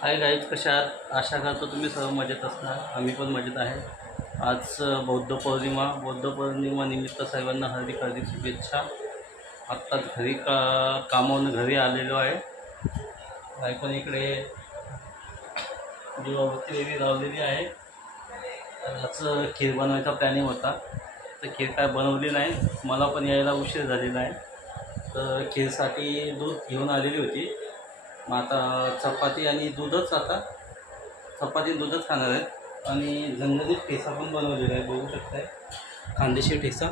Hi guys, कशा आहात? आशा करतो तुम्ही सर्व मजेत असणार. आम्ही पण मजेत आहे. आज बौद्ध पौर्णिमा निमित्त सर्वांना हार्दिक हार्दिक शुभेच्छा. आत्ता कामावरून घरी आलेलो आहे. बायकोन इकडे दिवाबत्ती वगैरे लावलेली आहे. आज खीर बनवायचा प्लॅनिंग होता, तर खीर काय बनवली नाही. मला पण यायला उशीर झालेला आहे. तर खीरसाठी दूध घेऊन आलेली होती. मग आता चपाती आणि दूधच खाणार आहेत. आणि झणझणीत ठेचा पण बनवलेला आहे, बघू शकताय. खानदेशी ठेचा,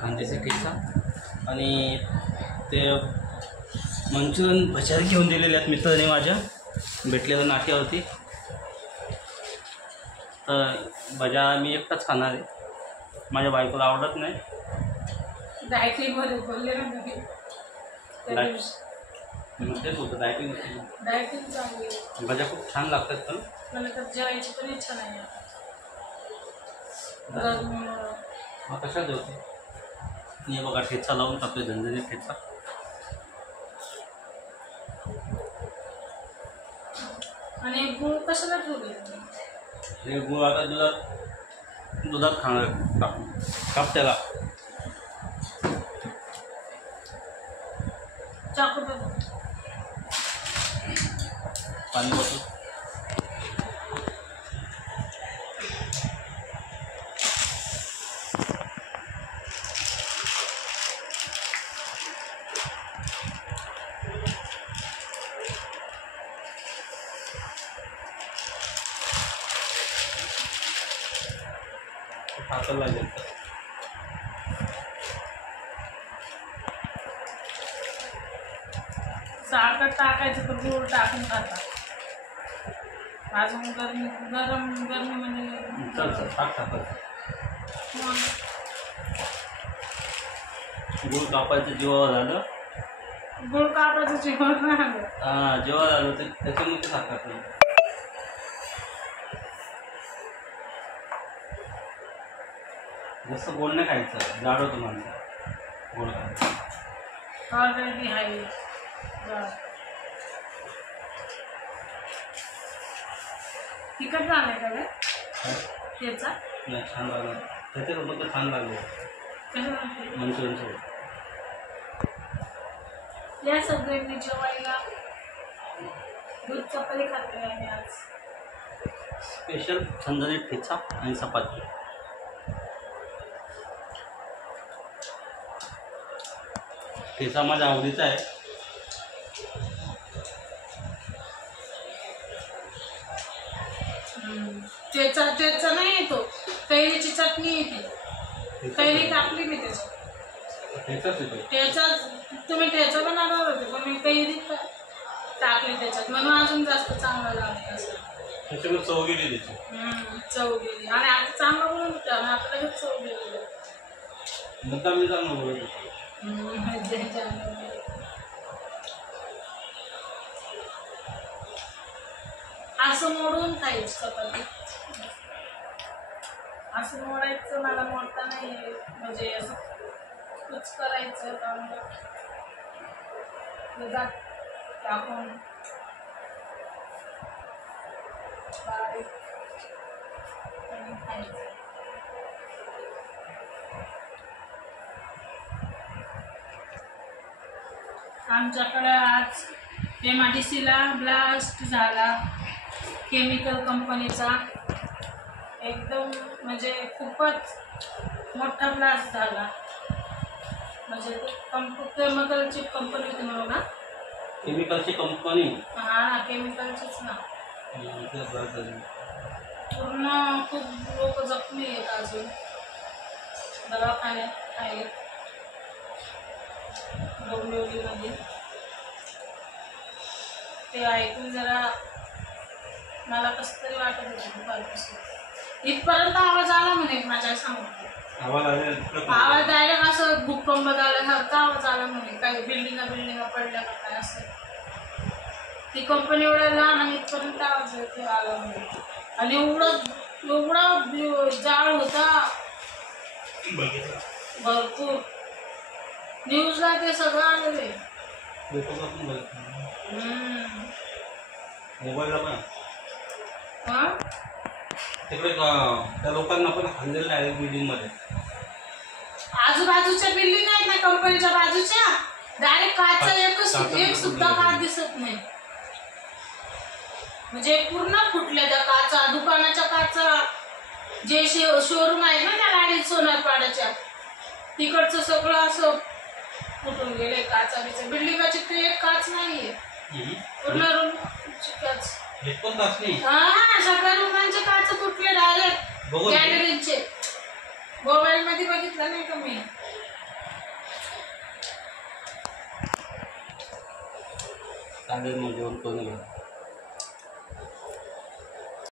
खानदेशी ठेचा आणि ते मंचुरियन भज्या घेऊन दिलेले आहेत मित्रांनी माझ्या, भेटलेल्या नाक्यावरती. तर भज्या मी एकटाच खाणार आहे, माझ्या बायकोला आवडत नाही. डायटिंगमध्ये बोलले ना तुम्ही. मग तेच होतं, डायटिंग चांगली. भज्या खूप छान लागतात. पण मला तर जेवायची पण इच्छा नाही आता. मग कशा जेवते? हे बघा, ठेचा लावून टाकले, झणझणीत ठेचा. आणि गूळ कशाला ठेवले? हे गूळ आता दुधात खाणार टाकून. काप त्याला. चाकू पाणी बसून टाकायला लागेल. साखर टाकायचं तर गूळ टाकून खाता. अजून गरम म्हणजे टाकायचं. गूळ कापायचं जीवावर झालं. गूळ कापायचं जेवण नाही आलं. हां, जेव्हा झालं ते त्याच्यामध्ये टाकायचं. जसं गोड नाही खायचं, जाड होतं माणसं गोड खायचं. ऑलरेडी आहे. तिखट झालंय का त्याचा? नाही, छान लागलं. त्याच्यासोबत तर छान लागलं मंचुरियन सोबत. या सगळ्यांनी जेवायला दूध चपाती खाते आणि आज स्पेशल झणझणीत ठेचा आणि चपाती. ठेचा माझ्या आवडीचा आहे. त्याचा नाही येतो, कैरीची चटणी येते. कैरी टाकली मी त्याच्यात. तुम्ही ठेचा बनवणार होते, पण मी कैरी टाकली त्याच्यात, म्हणून अजून जास्त चांगला लागला असं. त्याच्यामुळे चव गेली त्याची. चव गेली. आणि आता चांगलं बोलून होतं आणि आता लगेच चव गेली. मुद्दा मी चांगलं बोलत होतो. असं मोडून खायची चपाती. असं मोडायचं मला मोडता नाही, म्हणजे असं कुच करायचं दुधात टाकून बारीक आणि खायचं. आमच्याकडे आज MIDCला ब्लास्ट झाला, केमिकल कंपनीचा. एकदम म्हणजे खूपच मोठा ब्लास्ट झाला. म्हणजे केमिकलची कंपनी होती म्हणून ना. केमिकलची कंपनी? हां, केमिकलचीच ना. पूर्ण खूप लोक जखमी आहेत, अजून दवाखान्यात आहेत डोंबिवलीमध्ये. ते ऐकून जरा मला कसं तरी वाटत होतं दुपारपासून. इथपर्यंत आवाज आला म्हणे माझ्या समोर. आवाज डायरेक्ट असं भूकंप झाल्यासारखा आवाज आला म्हणे. काही बिल्डिंगा पडल्या का काय असं. ती कंपनी एवढ्या लहान आणि इथपर्यंत आवाज आला म्हणे. आणि एवढा जाळ होता भरपूर. न्यूजला ते सगळं आलेलं आहे. युट्यूबला पण बघितलं, हम्म. मोबाईलला पण. हा? तिकडे त्या लोकांना पण हल्लेलं आहे बिल्डिंगमध्ये. आजूबाजूच्या बिल्डिंग आहेत ना कंपनीच्या बाजूच्या, डायरेक्ट काचा एक सुद्धा काच दिसत नाही. म्हणजे पूर्ण फुटल्या त्या काचा, दुकानाच्या काचा, जे शोरूम आहेत ना त्या गाडीत सोनारपाड्याच्या, तिकडचं सगळं असं फुटून गेले काचा बिचा. बिल्डिंगाची तर एक काच नाहीये, पूर्ण रूमची काच. एक पण तास नाही. हा, सगळ्या रूमांचे काच फुटले डायरेक्ट, गॅलरीचे. मोबाईल मध्ये बघितलं नाही का मी. चालेल, मग जेवण करून घ्या.